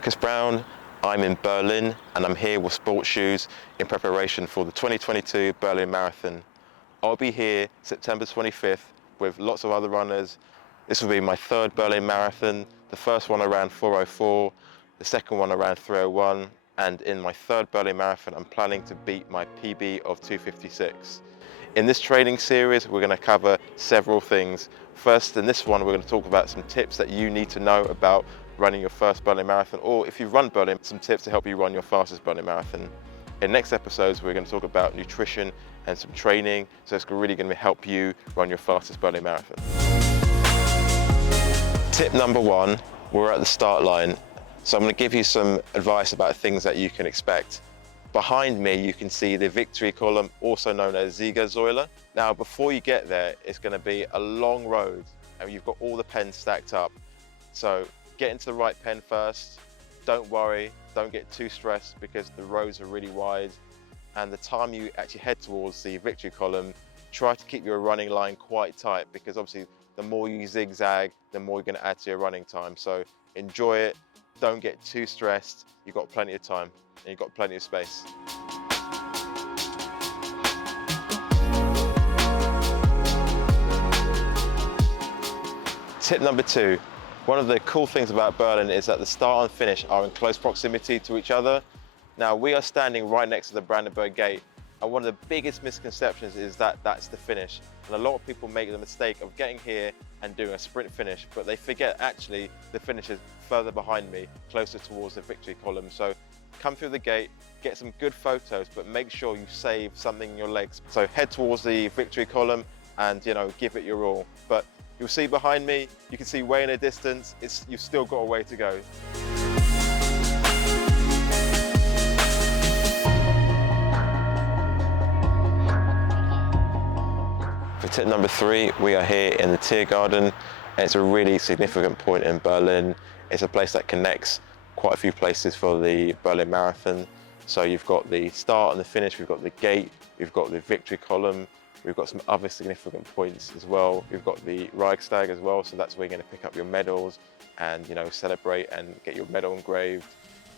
Marcus Brown. I'm in Berlin and I'm here with Sports Shoes in preparation for the 2022 Berlin Marathon. I'll be here September 25th with lots of other runners. This will be my third Berlin Marathon. The first one around 4:04, the second one around 3:01, and in my third Berlin Marathon I'm planning to beat my PB of 2:56. In this training series we're going to cover several things. First, in this one we're going to talk about some tips that you need to know about running your first Berlin Marathon, or if you've run Berlin, some tips to help you run your fastest Berlin Marathon. In next episodes we're going to talk about nutrition and some training, so it's really going to help you run your fastest Berlin Marathon. Tip number one, we're at the start line, so I'm going to give you some advice about things that you can expect. Behind me you can see the victory column, also known as Siegersäule. Now before you get there it's going to be a long road and you've got all the pens stacked up, so get into the right pen first. Don't worry, don't get too stressed because the roads are really wide, and the time you actually head towards the victory column, try to keep your running line quite tight, because obviously the more you zigzag, the more you're going to add to your running time. So enjoy it, don't get too stressed, you've got plenty of time and you've got plenty of space. Tip number two. One of the cool things about Berlin is that the start and finish are in close proximity to each other. Now we are standing right next to the Brandenburg Gate, and one of the biggest misconceptions is that that's the finish. And a lot of people make the mistake of getting here and doing a sprint finish, but they forget actually the finish is further behind me, closer towards the victory column. So come through the gate, get some good photos, but make sure you save something in your legs. So head towards the victory column and give it your all. But you'll see behind me, you can see way in the distance, you've still got a way to go. For tip number three, we are here in the Tiergarten, and it's a really significant point in Berlin. It's a place that connects quite a few places for the Berlin Marathon. So you've got the start and the finish, we've got the gate, we've got the victory column, we've got some other significant points as well. We've got the Reichstag as well, so that's where you're going to pick up your medals and celebrate and get your medal engraved.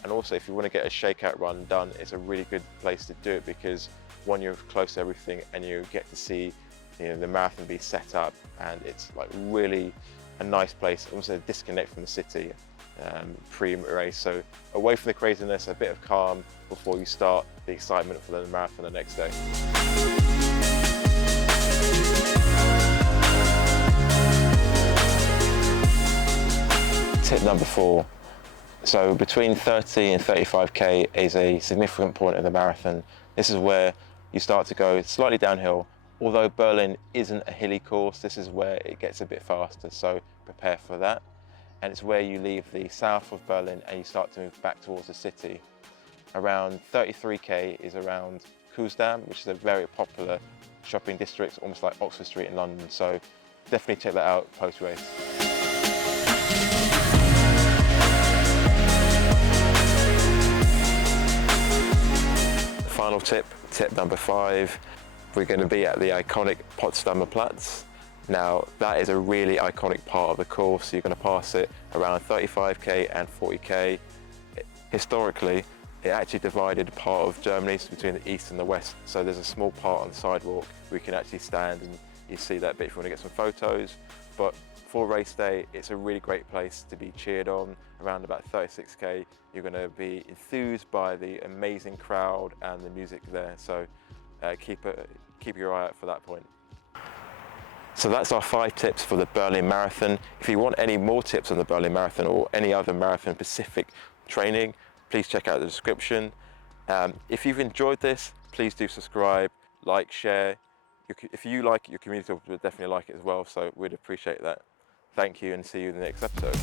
And also if you want to get a shakeout run done, it's a really good place to do it, because one, you're close to everything and you get to see the marathon be set up, and it's like really a nice place, almost a disconnect from the city pre-race. So away from the craziness, a bit of calm before you start the excitement for the marathon the next day. Tip number four. So between 30 and 35k is a significant point of the marathon. This is where you start to go slightly downhill. Although Berlin isn't a hilly course, this is where it gets a bit faster, so prepare for that. And it's where you leave the south of Berlin and you start to move back towards the city. Around 33k is around Coolsdam, which is a very popular shopping district, almost like Oxford Street in London, so definitely check that out post-race. Final tip, tip number five. We're going to be at the iconic Potsdamer Platz. Now that is a really iconic part of the course. You're going to pass it around 35k and 40k. Historically, it actually divided part of Germany between the east and the west. So there's a small part on the sidewalk where you can actually stand and you see that bit if you want to get some photos. But for race day, it's a really great place to be cheered on. Around about 36k, you're going to be enthused by the amazing crowd and the music there. So keep your eye out for that point. So that's our 5 tips for the Berlin Marathon. If you want any more tips on the Berlin Marathon or any other marathon specific training, please check out the description. If you've enjoyed this, please do subscribe, like, share. If you like it, your community will definitely like it as well, so we'd appreciate that. Thank you and see you in the next episode.